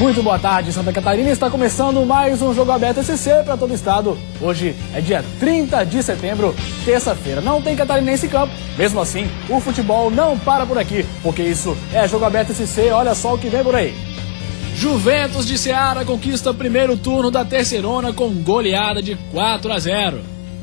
Muito boa tarde, Santa Catarina. Está começando mais um Jogo Aberto SC para todo o estado. Hoje é dia 30 de setembro, terça-feira. Não tem catarinense em campo. Mesmo assim, o futebol não para por aqui, porque isso é Jogo Aberto SC. Olha só o que vem por aí. Juventus de Ceará conquista o primeiro turno da Terceirona com goleada de 4-0.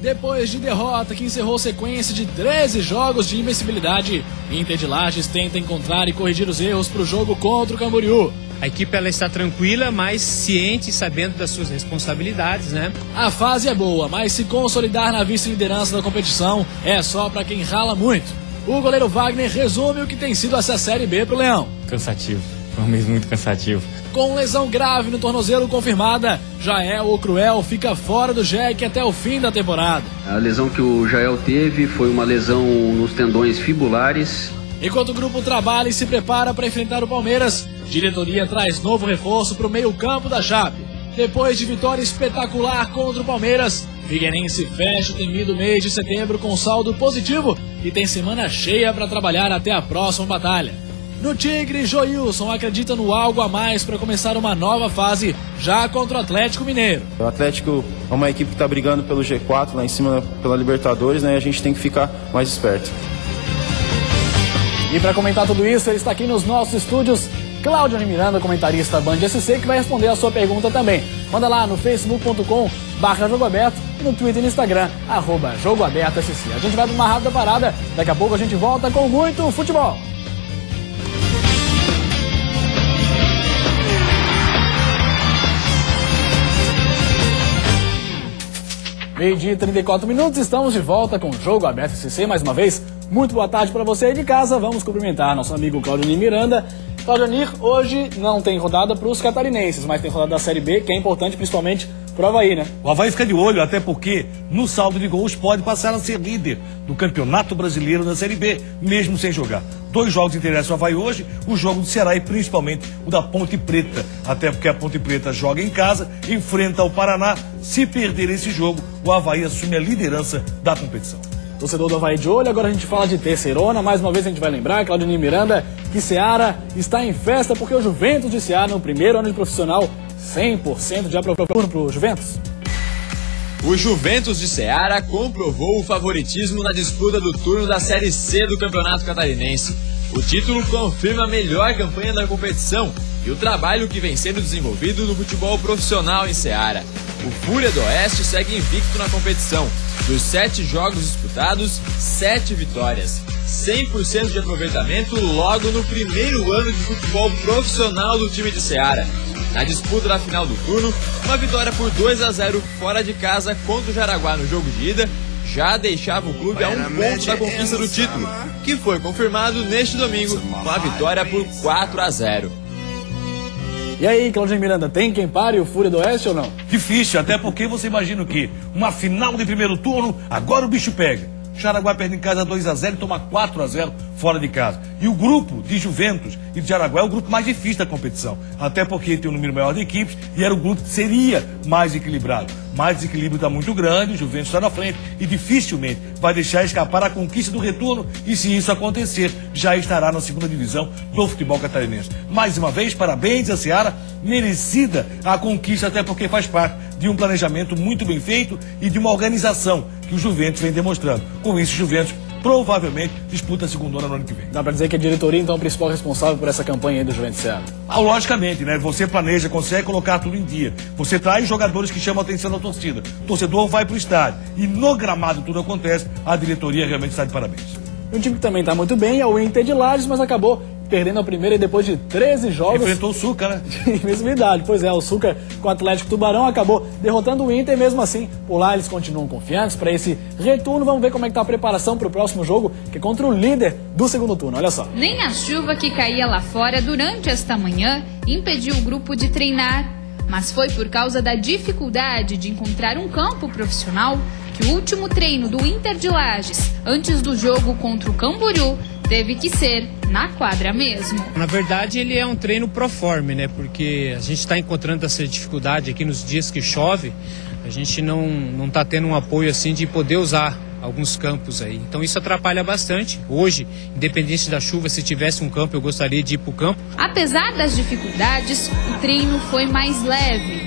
Depois de derrota que encerrou sequência de 13 jogos de invencibilidade, Inter de Lages tenta encontrar e corrigir os erros para o jogo contra o Camboriú. A equipe ela está tranquila, mas ciente e sabendo das suas responsabilidades, né? A fase é boa, mas se consolidar na vice-liderança da competição é só para quem rala muito. O goleiro Wagner resume o que tem sido essa Série B pro Leão. Cansativo, foi um mês muito cansativo. Com lesão grave no tornozelo confirmada, Jael o Cruel fica fora do JEC até o fim da temporada. A lesão que o Jael teve foi uma lesão nos tendões fibulares. Enquanto o grupo trabalha e se prepara para enfrentar o Palmeiras, diretoria traz novo reforço para o meio-campo da Chape. Depois de vitória espetacular contra o Palmeiras, Figueirense fecha o temido mês de setembro com saldo positivo e tem semana cheia para trabalhar até a próxima batalha. No Tigre, Joilson acredita no algo a mais para começar uma nova fase, já contra o Atlético Mineiro. O Atlético é uma equipe que está brigando pelo G4 lá em cima pela Libertadores, né? E a gente tem que ficar mais esperto. E para comentar tudo isso, ele está aqui nos nossos estúdios, Cláudio Miranda, comentarista Band SC, que vai responder a sua pergunta também. Manda lá no facebook.com/jogoaberto e no Twitter e no Instagram, @jogoabertosc. A gente vai para uma rápida parada, daqui a pouco a gente volta com muito futebol. Meio-dia e 34 minutos, estamos de volta com o Jogo Aberto SC mais uma vez. Muito boa tarde para você aí de casa. Vamos cumprimentar nosso amigo Claudio Miranda. Claudio, hoje não tem rodada para os catarinenses, mas tem rodada da Série B, que é importante principalmente para o Avaí, né? O Avaí fica de olho, até porque no saldo de gols pode passar a ser líder do Campeonato Brasileiro da Série B, mesmo sem jogar. 2 jogos interessam o Avaí hoje, o jogo do Ceará e principalmente o da Ponte Preta. Até porque a Ponte Preta joga em casa, enfrenta o Paraná. Se perder esse jogo, o Avaí assume a liderança da competição. Torcedor do Avaí de olho, agora a gente fala de Terceirona. Mais uma vez a gente vai lembrar, Claudio Miranda, que Ceará está em festa porque o Juventus de Ceará, no primeiro ano de profissional, 100% de aprovação para o Juventus. O Juventus de Ceará comprovou o favoritismo na disputa do turno da Série C do Campeonato Catarinense. O título confirma a melhor campanha da competição e o trabalho que vem sendo desenvolvido no futebol profissional em Ceará. O Fúria do Oeste segue invicto na competição. Dos 7 jogos disputados, 7 vitórias. 100% de aproveitamento logo no primeiro ano de futebol profissional do time de Ceará. Na disputa da final do turno, uma vitória por 2-0 fora de casa contra o Jaraguá no jogo de ida já deixava o clube a 1 ponto da conquista do título, que foi confirmado neste domingo com a vitória por 4-0. E aí, Claudio Miranda, tem quem pare o Fúria do Oeste ou não? Difícil, até porque você imagina o quê? Uma final de primeiro turno, agora o bicho pega. Jaraguá perde em casa 2-0 e toma 4-0 fora de casa. E o grupo de Juventus e de Jaraguá é o grupo mais difícil da competição. Até porque tem um número maior de equipes e era o grupo que seria mais equilibrado. Mas o desequilíbrio está muito grande, o Juventus está na frente e dificilmente vai deixar escapar a conquista do retorno. E se isso acontecer, já estará na segunda divisão do futebol catarinense. Mais uma vez, parabéns a Ceará, merecida a conquista, até porque faz parte de um planejamento muito bem feito e de uma organização que o Juventus vem demonstrando. Com isso, o Juventus provavelmente disputa a segundona no ano que vem. Dá pra dizer que a diretoria, então, é o principal responsável por essa campanha aí do Juventus Ceará? Logicamente, né? Você planeja, consegue colocar tudo em dia. Você traz jogadores que chamam a atenção da torcida. O torcedor vai pro estádio. E no gramado tudo acontece, a diretoria realmente está de parabéns. Um time que também está muito bem é o Inter de Lages, mas acabou perdendo a primeira e depois de 13 jogos... Enfrentou o Suca, né? De invencibilidade. Pois é, o Suca com o Atlético Tubarão acabou derrotando o Inter, mesmo assim, por lá eles continuam confiantes para esse retorno. Vamos ver como é que tá a preparação para o próximo jogo, que é contra o líder do segundo turno. Olha só. Nem a chuva que caía lá fora durante esta manhã impediu o grupo de treinar, mas foi por causa da dificuldade de encontrar um campo profissional que o último treino do Inter de Lages, antes do jogo contra o Camboriú, teve que ser na quadra mesmo. Na verdade, ele é um treino pro forma, né? Porque a gente está encontrando essa dificuldade aqui nos dias que chove. A gente não está tendo um apoio assim de poder usar alguns campos aí. Então isso atrapalha bastante. Hoje, independente da chuva, se tivesse um campo, eu gostaria de ir para o campo. Apesar das dificuldades, o treino foi mais leve,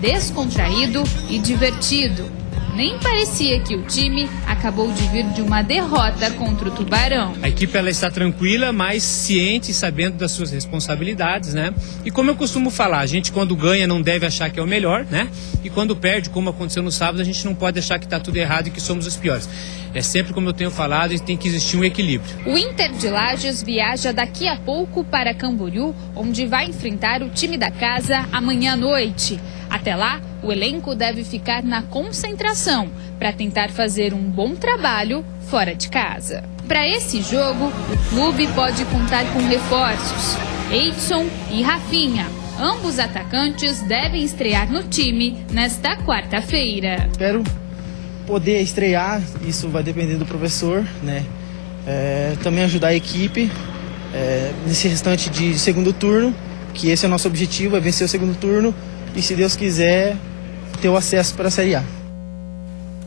descontraído e divertido. Nem parecia que o time acabou de vir de uma derrota contra o Tubarão. A equipe ela está tranquila, mas ciente, sabendo das suas responsabilidades, né? E como eu costumo falar, a gente quando ganha não deve achar que é o melhor, né? E quando perde, como aconteceu no sábado, a gente não pode achar que está tudo errado e que somos os piores. É sempre como eu tenho falado, e tem que existir um equilíbrio. O Inter de Lages viaja daqui a pouco para Camboriú, onde vai enfrentar o time da casa amanhã à noite. Até lá, o elenco deve ficar na concentração para tentar fazer um bom trabalho fora de casa. Para esse jogo, o clube pode contar com reforços. Edson e Rafinha, ambos atacantes, devem estrear no time nesta quarta-feira. Espero poder estrear, isso vai depender do professor, né? Também ajudar a equipe nesse restante de segundo turno, que esse é o nosso objetivo, é vencer o segundo turno e, se Deus quiser, ter o acesso para a Série A.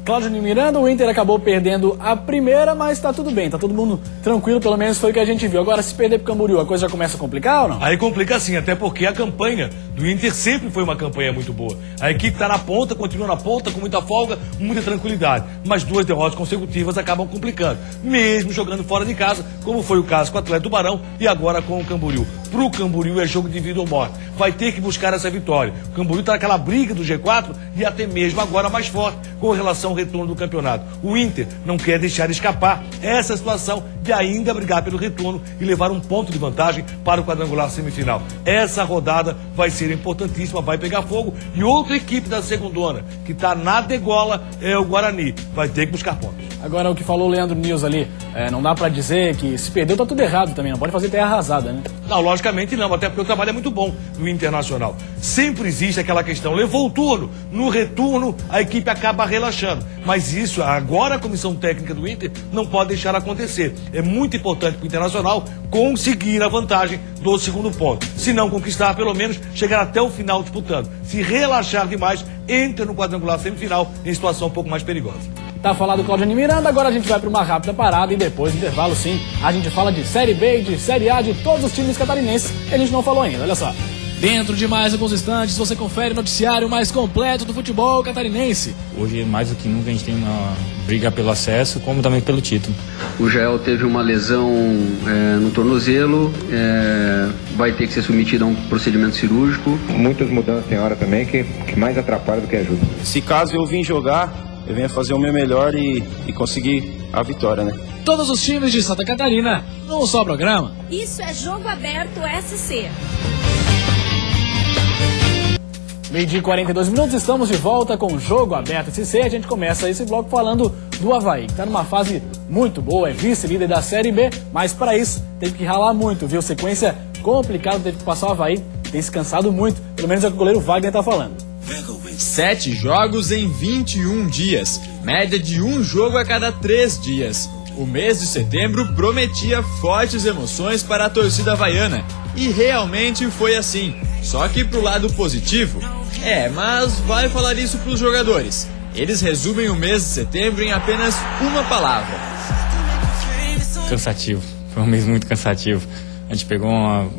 Cláudio Miranda, o Inter acabou perdendo a primeira, mas tá tudo bem, tá todo mundo tranquilo, pelo menos foi o que a gente viu. Agora, se perder pro Camboriú, a coisa já começa a complicar ou não? Aí complica sim, até porque a campanha do Inter sempre foi uma campanha muito boa. A equipe tá na ponta, continua na ponta, com muita folga, muita tranquilidade. Mas 2 derrotas consecutivas acabam complicando, mesmo jogando fora de casa, como foi o caso com o Atlético Tubarão e agora com o Camboriú. Pro Camboriú é jogo de vida ou morte. Vai ter que buscar essa vitória. O Camboriú tá naquela briga do G4 e até mesmo agora mais forte com relação ao retorno do campeonato. O Inter não quer deixar escapar essa situação de ainda brigar pelo retorno e levar um ponto de vantagem para o quadrangular semifinal. Essa rodada vai ser importantíssima, vai pegar fogo. E outra equipe da segundona, que está na degola, é o Guarani. Vai ter que buscar pontos. Agora, o que falou o Leandro News ali, não dá pra dizer que se perdeu tá tudo errado também, não pode fazer terra arrasada, né? Não, logicamente não, até porque o trabalho é muito bom no Internacional. Sempre existe aquela questão, levou o turno, no retorno a equipe acaba relaxando. Mas isso, agora a comissão técnica do Inter não pode deixar acontecer. É muito importante para o Internacional conseguir a vantagem do segundo ponto. Se não conquistar, pelo menos chegar até o final disputando. Se relaxar demais, entra no quadrangular semifinal em situação um pouco mais perigosa. Tá falado Cláudio Miranda, agora a gente vai para uma rápida parada e depois do intervalo, sim, a gente fala de Série B, de Série A, de todos os times catarinenses que a gente não falou ainda, olha só. Dentro de mais alguns instantes, você confere o noticiário mais completo do futebol catarinense. Hoje, mais do que nunca, a gente tem uma briga pelo acesso, como também pelo título. O Jael teve uma lesão no tornozelo, vai ter que ser submetido a um procedimento cirúrgico. Muitas mudanças tem hora também que mais atrapalha do que ajuda. Se caso eu vim jogar, eu venho fazer o meu melhor e conseguir a vitória, né? Todos os times de Santa Catarina, num só programa. Isso é Jogo Aberto SC. 12h42, estamos de volta com o Jogo Aberto SC. A gente começa esse bloco falando do Avaí, que está numa fase muito boa, é vice-líder da Série B, mas para isso teve que ralar muito, viu? Sequência complicada, teve que passar o Avaí, tem se cansado muito, pelo menos é o que o goleiro Wagner está falando. 7 jogos em 21 dias, média de um jogo a cada 3 dias. O mês de setembro prometia fortes emoções para a torcida havaiana, e realmente foi assim. Só que pro lado positivo, mas vai falar isso pros jogadores. Eles resumem o mês de setembro em apenas uma palavra: Cansativo. Foi um mês muito cansativo. A gente pegou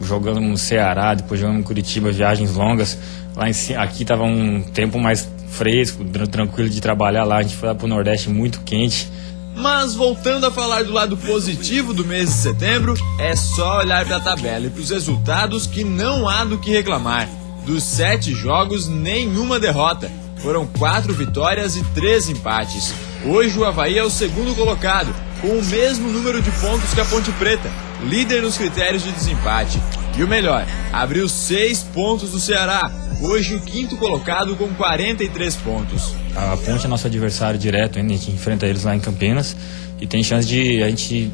jogando no Ceará, depois jogando em Curitiba, viagens longas. Lá aqui tava um tempo mais fresco, tranquilo de trabalhar lá. A gente foi lá pro Nordeste muito quente. Mas voltando a falar do lado positivo do mês de setembro, é só olhar para a tabela e para os resultados que não há do que reclamar. Dos 7 jogos, nenhuma derrota. Foram 4 vitórias e 3 empates. Hoje o Avaí é o segundo colocado, com o mesmo número de pontos que a Ponte Preta, líder nos critérios de desempate. E o melhor, abriu 6 pontos do Ceará, hoje o quinto colocado com 43 pontos. A Ponte é nosso adversário direto, a gente enfrenta eles lá em Campinas e tem chance de a gente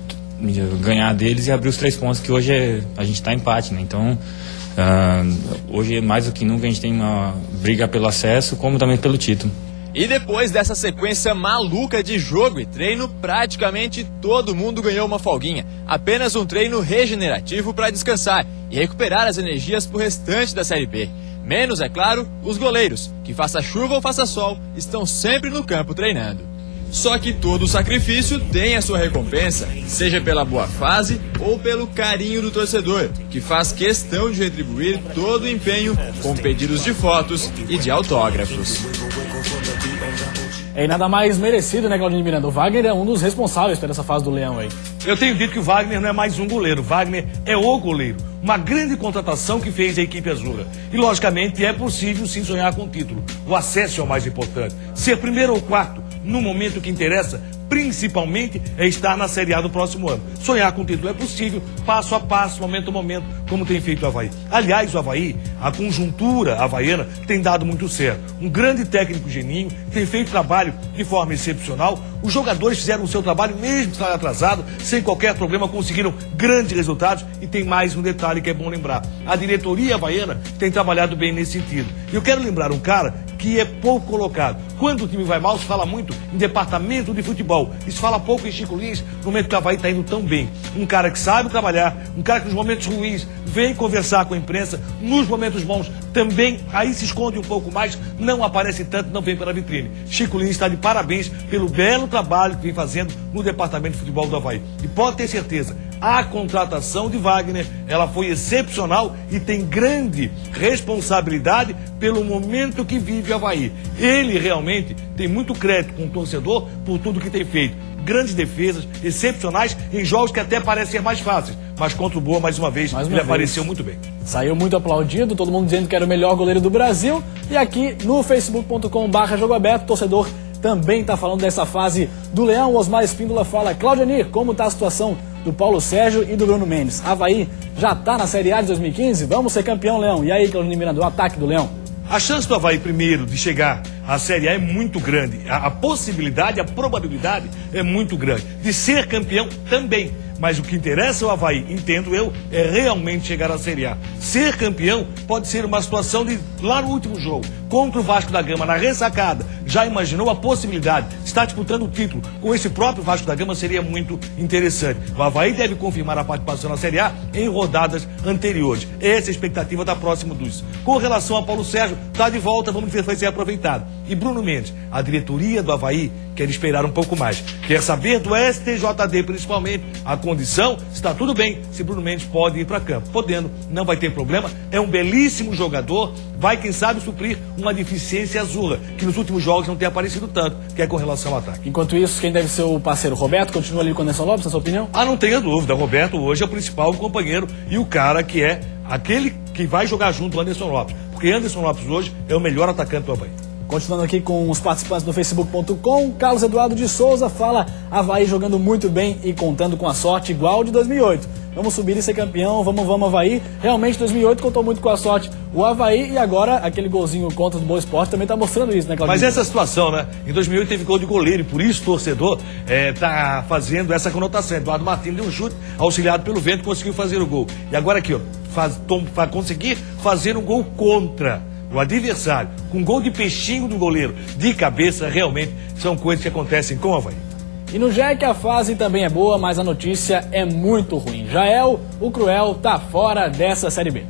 ganhar deles e abrir os 3 pontos, que hoje a gente está em empate, né? Então, hoje mais do que nunca a gente tem uma briga pelo acesso, como também pelo título. E depois dessa sequência maluca de jogo e treino, praticamente todo mundo ganhou uma folguinha. Apenas um treino regenerativo para descansar e recuperar as energias para o restante da Série B. Menos, é claro, os goleiros, que faça chuva ou faça sol, estão sempre no campo treinando. Só que todo sacrifício tem a sua recompensa, seja pela boa fase ou pelo carinho do torcedor, que faz questão de retribuir todo o empenho com pedidos de fotos e de autógrafos. E nada mais merecido, né, Claudinho Miranda? O Wagner é um dos responsáveis por essa fase do Leão aí. Eu tenho dito que o Wagner não é mais um goleiro, o Wagner é o goleiro. Uma grande contratação que fez a equipe azul. E, logicamente, é possível sim sonhar com o título. O acesso é o mais importante. Ser primeiro ou quarto, no momento que interessa, principalmente, é estar na Série A do próximo ano. Sonhar com o título é possível, passo a passo, momento a momento, como tem feito o Avaí. Aliás, o Avaí, a conjuntura havaiana, tem dado muito certo. Um grande técnico Geninho, tem feito trabalho de forma excepcional. Os jogadores fizeram o seu trabalho, mesmo estar atrasado, sem qualquer problema, conseguiram grandes resultados. E tem mais um detalhe que é bom lembrar. A diretoria havaiana tem trabalhado bem nesse sentido. E eu quero lembrar um cara que é pouco colocado. Quando o time vai mal, se fala muito em departamento de futebol. E se fala pouco em Chico Lins, no momento que o Avaí está indo tão bem. Um cara que sabe trabalhar, um cara que nos momentos ruins vem conversar com a imprensa, nos momentos bons também, aí se esconde um pouco mais, não aparece tanto, não vem para a vitrine. Chico Lins está de parabéns pelo belo trabalho que vem fazendo no departamento de futebol do Avaí. E pode ter certeza, a contratação de Wagner, ela foi excepcional e tem grande responsabilidade pelo momento que vive o Avaí. Ele realmente tem muito crédito com o torcedor por tudo que tem feito. Grandes defesas, excepcionais, em jogos que até parecem mais fáceis. Mas contra o Boa, mais uma vez, ele apareceu muito bem. Saiu muito aplaudido, todo mundo dizendo que era o melhor goleiro do Brasil. E aqui no facebook.com/Jogo Aberto, o torcedor também está falando dessa fase do Leão. O Osmar Espíndola fala: Claudianir, como está a situação do Paulo Sérgio e do Bruno Mendes? Avaí já está na Série A de 2015? Vamos ser campeão, Leão. E aí, Claudinho Miranda, o ataque do Leão? A chance do Avaí primeiro de chegar à Série A é muito grande. A possibilidade, a probabilidade é muito grande. De ser campeão também. Mas o que interessa ao Avaí, entendo eu, é realmente chegar à Série A. Ser campeão pode ser uma situação de, lá no último jogo, contra o Vasco da Gama, na ressacada, já imaginou a possibilidade de estar disputando o título com esse próprio Vasco da Gama? Seria muito interessante. O Avaí deve confirmar a participação na Série A em rodadas anteriores. Essa é a expectativa da próxima dos. Com relação a Paulo Sérgio, está de volta, vamos ver se vai ser aproveitado. E Bruno Mendes, a diretoria do Avaí quer esperar um pouco mais. Quer saber do STJD, principalmente, a condição, está tudo bem, se Bruno Mendes pode ir para campo. Podendo, não vai ter problema, é um belíssimo jogador, vai, quem sabe, suprir uma deficiência azul, que nos últimos jogos não tem aparecido tanto, que é com relação ao ataque. Enquanto isso, quem deve ser o parceiro? Roberto continua ali com o Anderson Lopes, na sua opinião? Não tenha dúvida, Roberto hoje é o principal companheiro e o cara que é aquele que vai jogar junto do Anderson Lopes, porque Anderson Lopes hoje é o melhor atacante do Avaí. Continuando aqui com os participantes do facebook.com, Carlos Eduardo de Souza fala: Avaí jogando muito bem e contando com a sorte igual de 2008. Vamos subir e ser campeão, vamos Avaí. Realmente 2008 contou muito com a sorte o Avaí e agora aquele golzinho contra o Boa Esporte também está mostrando isso, né, Claudinho? Mas essa situação, né? Em 2008 teve gol de goleiro e por isso o torcedor tá fazendo essa conotação. Eduardo Martins deu um chute, auxiliado pelo vento, conseguiu fazer o gol. E agora aqui, ó, para conseguir fazer um gol contra o adversário, com gol de peixinho do goleiro de cabeça, realmente são coisas que acontecem com o Avaí. E no Jack a fase também é boa, mas a notícia é muito ruim. Jael, o Cruel, tá fora dessa Série B.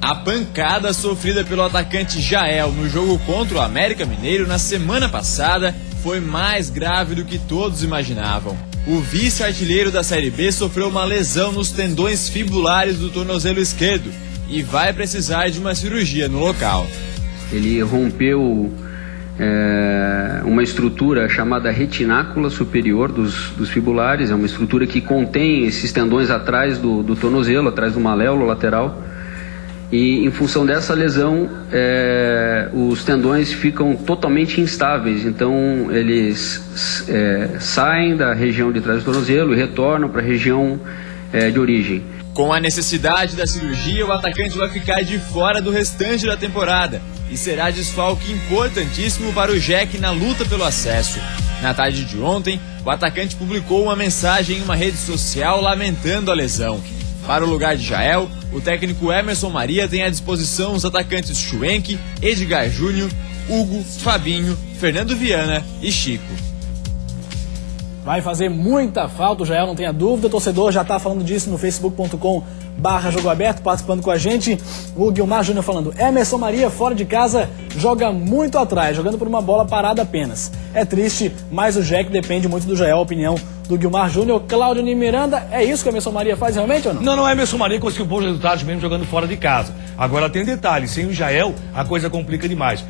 A pancada sofrida pelo atacante Jael no jogo contra o América Mineiro na semana passada foi mais grave do que todos imaginavam. O vice-artilheiro da Série B sofreu uma lesão nos tendões fibulares do tornozelo esquerdo e vai precisar de uma cirurgia no local. Ele rompeu uma estrutura chamada retinácula superior dos fibulares, é uma estrutura que contém esses tendões atrás do tornozelo, atrás do maléolo lateral. E em função dessa lesão, os tendões ficam totalmente instáveis, então eles saem da região de trás do tornozelo e retornam para a região de origem. Com a necessidade da cirurgia, o atacante vai ficar de fora do restante da temporada e será desfalque importantíssimo para o Jack na luta pelo acesso. Na tarde de ontem, o atacante publicou uma mensagem em uma rede social lamentando a lesão. Para o lugar de Jael, o técnico Emerson Maria tem à disposição os atacantes Schwenk, Edgar Júnior, Hugo, Fabinho, Fernando Viana e Chico. Vai fazer muita falta o Jael, não tenha dúvida. O torcedor já está falando disso no facebook.com Jogo Aberto, participando com a gente. O Guilmar Júnior falando, Emerson Maria, fora de casa, joga muito atrás, jogando por uma bola parada apenas. É triste, mas o Jack depende muito do Jael, a opinião do Guilmar Júnior. Cláudio Miranda, é isso que o Emerson Maria faz realmente ou não? Não, Emerson Maria conseguiu bons resultados mesmo jogando fora de casa. Agora tem detalhe, sem o Jael, a coisa complica demais.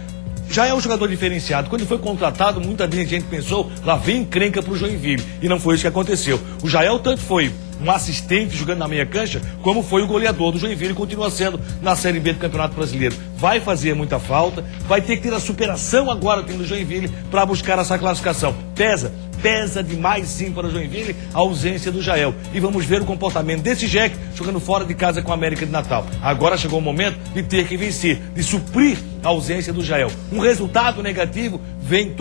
Já é um jogador diferenciado. Quando ele foi contratado, muita gente pensou, lá vem encrenca pro Joinville. E não foi isso que aconteceu. O Jael tanto foi um assistente jogando na meia cancha, como foi o goleador do Joinville e continua sendo na Série B do Campeonato Brasileiro. Vai fazer muita falta, vai ter que ter a superação agora do time do Joinville para buscar essa classificação. Pesa demais sim para o Joinville a ausência do Jael. E vamos ver o comportamento desse Jack jogando fora de casa com a América de Natal. Agora chegou o momento de ter que vencer, de suprir a ausência do Jael. Um resultado negativo vem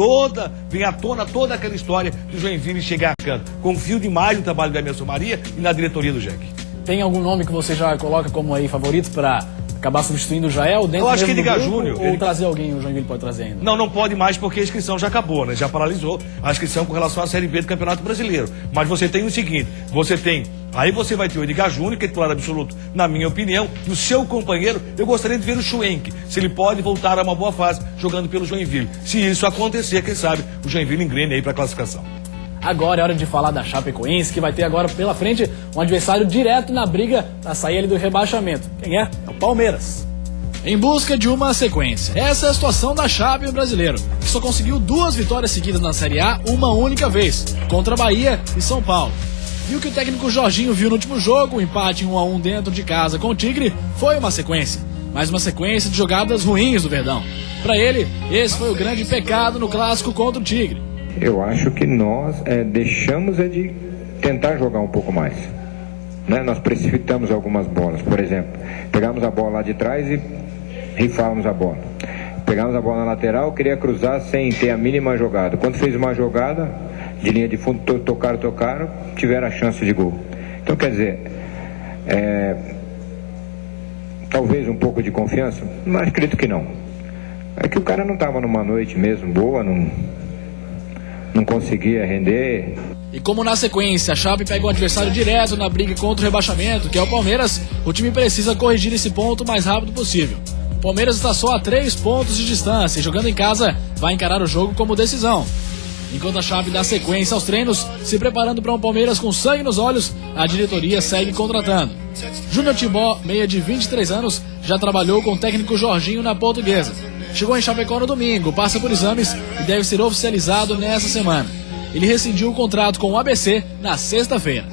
à tona toda aquela história do Joinville chegar a canto. Confio demais no trabalho da Emerson Maria e na diretoria do Jack. Tem algum nome que você já coloca como aí favorito para acabar substituindo o Jael dentro Eu acho do que Edgar grupo, Júnior. ou trazer alguém, o Joinville pode trazer ainda? Não pode mais porque a inscrição já acabou, né? Já paralisou a inscrição com relação à Série B do Campeonato Brasileiro. Mas você tem o seguinte, aí você vai ter o Edgar Júnior, que é titular absoluto, na minha opinião, e o seu companheiro, eu gostaria de ver o Schwenk, se ele pode voltar a uma boa fase jogando pelo Joinville. Se isso acontecer, quem sabe o Joinville engrene aí para a classificação. Agora é hora de falar da Chapecoense, que vai ter agora pela frente um adversário direto na briga para sair ali do rebaixamento. Quem é? É o Palmeiras. Em busca de uma sequência. Essa é a situação da Chape no Brasileiro, que só conseguiu 2 vitórias seguidas na Série A uma única vez, contra Bahia e São Paulo. E o que o técnico Jorginho viu no último jogo, o empate em 1-1 dentro de casa com o Tigre, foi uma sequência. Mais uma sequência de jogadas ruins do Verdão. Para ele, esse foi o grande pecado no clássico contra o Tigre. Eu acho que nós deixamos de tentar jogar um pouco mais. Né? Nós precipitamos algumas bolas, por exemplo. Pegamos a bola lá de trás e rifávamos a bola. Pegamos a bola na lateral, queria cruzar sem ter a mínima jogada. Quando fez uma jogada de linha de fundo, tocaram, tiveram a chance de gol. Então, quer dizer, talvez um pouco de confiança, mas acredito que não. É que o cara não estava numa noite mesmo boa, não conseguia render. E como na sequência a Chape pega um adversário direto na briga contra o rebaixamento, que é o Palmeiras, o time precisa corrigir esse ponto o mais rápido possível. O Palmeiras está só a 3 pontos de distância e jogando em casa vai encarar o jogo como decisão. Enquanto a Chape dá sequência aos treinos, se preparando para um Palmeiras com sangue nos olhos, a diretoria segue contratando. Júnior Timbó, meia de 23 anos, já trabalhou com o técnico Jorginho na Portuguesa. Chegou em Chapecó no domingo, passa por exames e deve ser oficializado nessa semana. Ele rescindiu o contrato com o ABC na sexta-feira.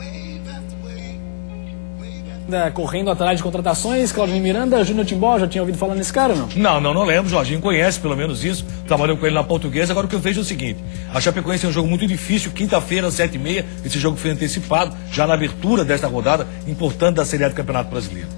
Correndo atrás de contratações, Cláudio Miranda, Júnior Timbó, já tinha ouvido falar nesse cara ou não? Não lembro, Jorginho conhece pelo menos isso, trabalhou com ele na Portuguesa. Agora o que eu vejo é o seguinte, a Chapecoense é um jogo muito difícil, quinta-feira às 7h30, esse jogo foi antecipado, já na abertura desta rodada, importante da Série A do Campeonato Brasileiro.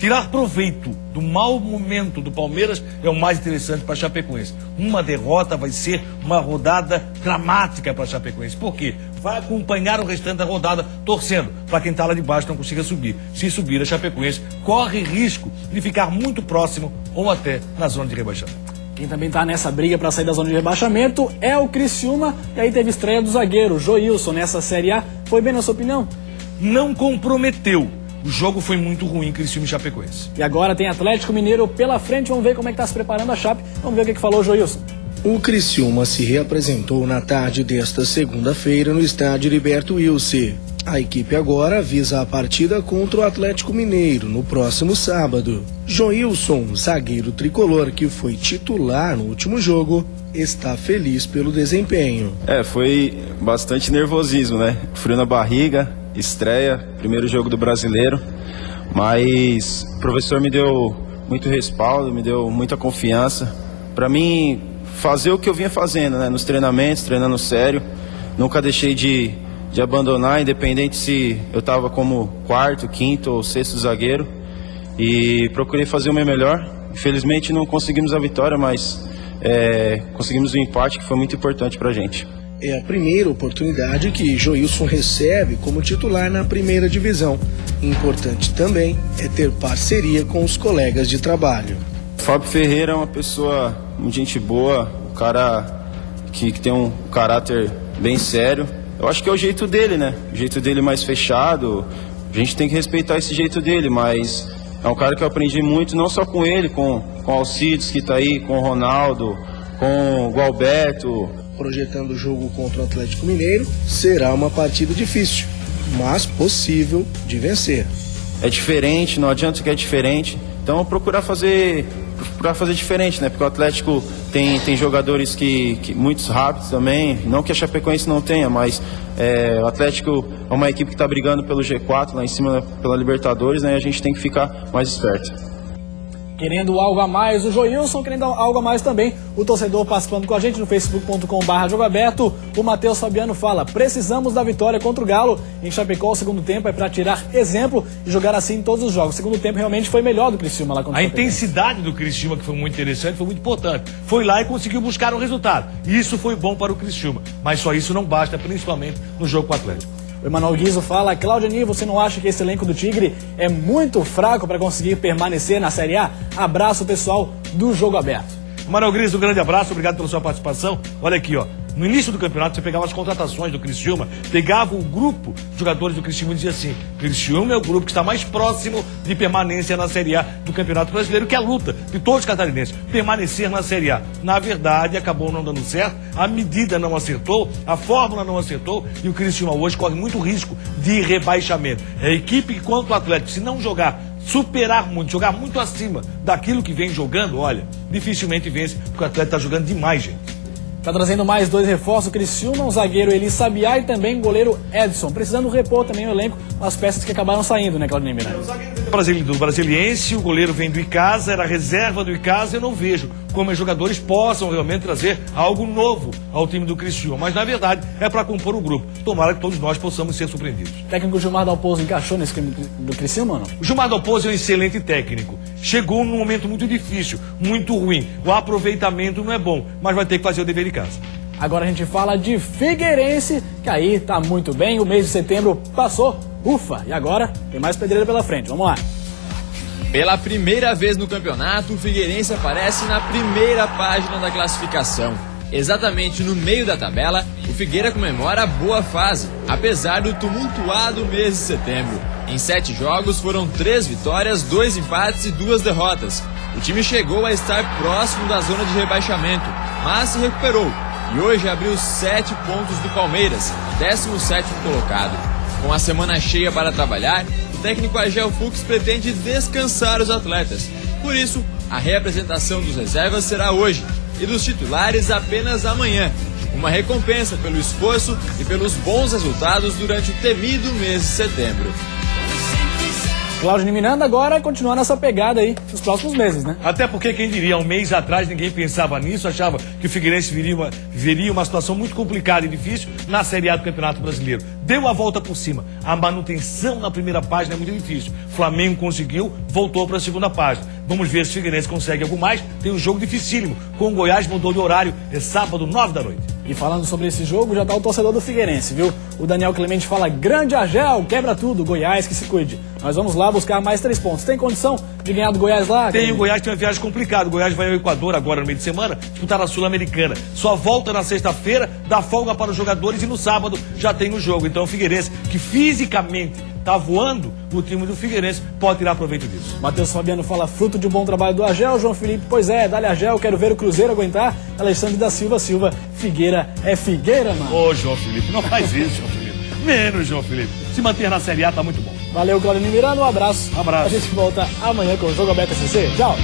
Tirar proveito do mau momento do Palmeiras é o mais interessante para a Chapecoense. Uma derrota vai ser uma rodada dramática para a Chapecoense. Por quê? Vai acompanhar o restante da rodada torcendo para quem está lá de baixo não consiga subir. Se subir, a Chapecoense corre risco de ficar muito próximo ou até na zona de rebaixamento. Quem também está nessa briga para sair da zona de rebaixamento é o Criciúma. E aí teve estreia do zagueiro Joilson nessa Série A. Foi bem na sua opinião? Não comprometeu. O jogo foi muito ruim, Criciúma e Chapecoense. E agora tem Atlético Mineiro pela frente. Vamos ver como é que está se preparando a Chape. Vamos ver o que falou o Joilson. O Criciúma se reapresentou na tarde desta segunda-feira no estádio Heriberto Wilson. A equipe agora visa a partida contra o Atlético Mineiro no próximo sábado. Joilson, zagueiro tricolor que foi titular no último jogo, está feliz pelo desempenho. Foi bastante nervosismo, né? Frio na barriga. Estreia, primeiro jogo do Brasileiro, mas o professor me deu muito respaldo, me deu muita confiança para mim fazer o que eu vinha fazendo, né? Nos treinamentos, treinando sério, nunca deixei de abandonar, independente se eu estava como quarto, quinto ou sexto zagueiro, e procurei fazer o meu melhor. Infelizmente não conseguimos a vitória, mas conseguimos o empate, que foi muito importante para a gente. É a primeira oportunidade que Joilson recebe como titular na primeira divisão. Importante também é ter parceria com os colegas de trabalho. Fábio Ferreira é uma pessoa muito gente boa, um cara que tem um caráter bem sério. Eu acho que é o jeito dele, né? O jeito dele mais fechado, A gente tem que respeitar esse jeito dele, mas é um cara que eu aprendi muito, não só com ele, com o Alcides, que está aí, com o Ronaldo, com o Gualberto. Projetando o jogo contra o Atlético Mineiro, será uma partida difícil, mas possível de vencer. É diferente, não adianta que é diferente, então procurar fazer diferente, né? Porque o Atlético tem jogadores que muitos rápidos também, não que a Chapecoense não tenha, mas o Atlético é uma equipe que está brigando pelo G4 lá em cima pela Libertadores, né? E a gente tem que ficar mais esperto. Querendo algo a mais, o Joilson querendo algo a mais também. O torcedor participando com a gente no facebook.com/jogoaberto. O Matheus Fabiano fala: precisamos da vitória contra o Galo em Chapecó. O segundo tempo é para tirar exemplo e jogar assim em todos os jogos. O segundo tempo realmente foi melhor do Criciúma lá contra o Chapecó. A intensidade do Criciúma, que foi muito interessante, foi muito importante. Foi lá e conseguiu buscar um resultado. Isso foi bom para o Criciúma. Mas só isso não basta, principalmente no jogo com o Atlético. O Emanuel Guizo fala: Claudionir, você não acha que esse elenco do Tigre é muito fraco para conseguir permanecer na Série A? Abraço, pessoal do Jogo Aberto. Emanuel Guizo, um grande abraço, obrigado pela sua participação. Olha aqui, ó. No início do campeonato, você pegava as contratações do Criciúma, pegava o grupo de jogadores do Criciúma e dizia assim: Criciúma é o grupo que está mais próximo de permanência na Série A do Campeonato Brasileiro, que é a luta de todos os catarinenses, permanecer na Série A. Na verdade, acabou não dando certo, a medida não acertou, a fórmula não acertou e o Criciúma hoje corre muito risco de rebaixamento. É a equipe que, quanto o Atlético, se não jogar, superar muito, jogar muito acima daquilo que vem jogando, olha, dificilmente vence, porque o Atlético está jogando demais, gente. Tá trazendo mais 2 reforços, o Criciúma, o zagueiro Eli Sabiá e também o goleiro Edson. Precisando repor também o elenco, as peças que acabaram saindo, né, Claudionir Miranda? Do Brasiliense, o goleiro vem do Icasa, era a reserva do Icasa, eu não vejo como os jogadores possam realmente trazer algo novo ao time do Criciúma. Mas, na verdade, é para compor o grupo. Tomara que todos nós possamos ser surpreendidos. O técnico Gilmar Dalpozo encaixou nesse time do Criciúma, não? O Gilmar Dalpozo é um excelente técnico. Chegou num momento muito difícil, muito ruim. O aproveitamento não é bom, mas vai ter que fazer o dever de casa. Agora a gente fala de Figueirense, que aí tá muito bem. O mês de setembro passou, ufa, e agora tem mais pedreira pela frente. Vamos lá. Pela primeira vez no campeonato, o Figueirense aparece na primeira página da classificação. Exatamente no meio da tabela, o Figueira comemora a boa fase, apesar do tumultuado mês de setembro. Em 7 jogos foram 3 vitórias, 2 empates e 2 derrotas. O time chegou a estar próximo da zona de rebaixamento, mas se recuperou e hoje abriu 7 pontos do Palmeiras, 17º colocado. Com a semana cheia para trabalhar, o técnico Agel Fux pretende descansar os atletas. Por isso, a reapresentação dos reservas será hoje e dos titulares apenas amanhã. Uma recompensa pelo esforço e pelos bons resultados durante o temido mês de setembro. Claudionir Miranda agora continuar nessa pegada aí nos próximos meses, né? Até porque, quem diria, um mês atrás ninguém pensava nisso, achava que o Figueirense veria uma situação muito complicada e difícil na Série A do Campeonato Brasileiro. Deu a volta por cima. A manutenção na primeira página é muito difícil. Flamengo conseguiu, voltou para a segunda página. Vamos ver se o Figueirense consegue algo mais. Tem um jogo dificílimo. Com o Goiás mudou de horário, é sábado, 9 da noite. E falando sobre esse jogo, já tá o torcedor do Figueirense, viu? O Daniel Clemente fala: grande Agel, quebra tudo, Goiás que se cuide. Nós vamos lá buscar mais 3 pontos. Tem condição de ganhar do Goiás lá? Tem, o Goiás tem uma viagem complicada. O Goiás vai ao Equador agora no meio de semana, disputar a Sul-Americana. Só volta na sexta-feira, dá folga para os jogadores e no sábado já tem o jogo. Então o Figueirense, que fisicamente tá voando, o time do Figueirense pode tirar proveito disso. Matheus Fabiano fala: fruto de um bom trabalho do Agel. João Felipe: pois é, dá-lhe Agel, quero ver o Cruzeiro aguentar. Alexandre da Silva: Figueira é Figueira, mano. Ô, João Felipe, não faz isso, João Felipe. Menos, João Felipe. Se manter na Série A tá muito bom. Valeu, Claudionir Miranda, um abraço. Um abraço. A gente volta amanhã com o Jogo Aberto SC. Tchau.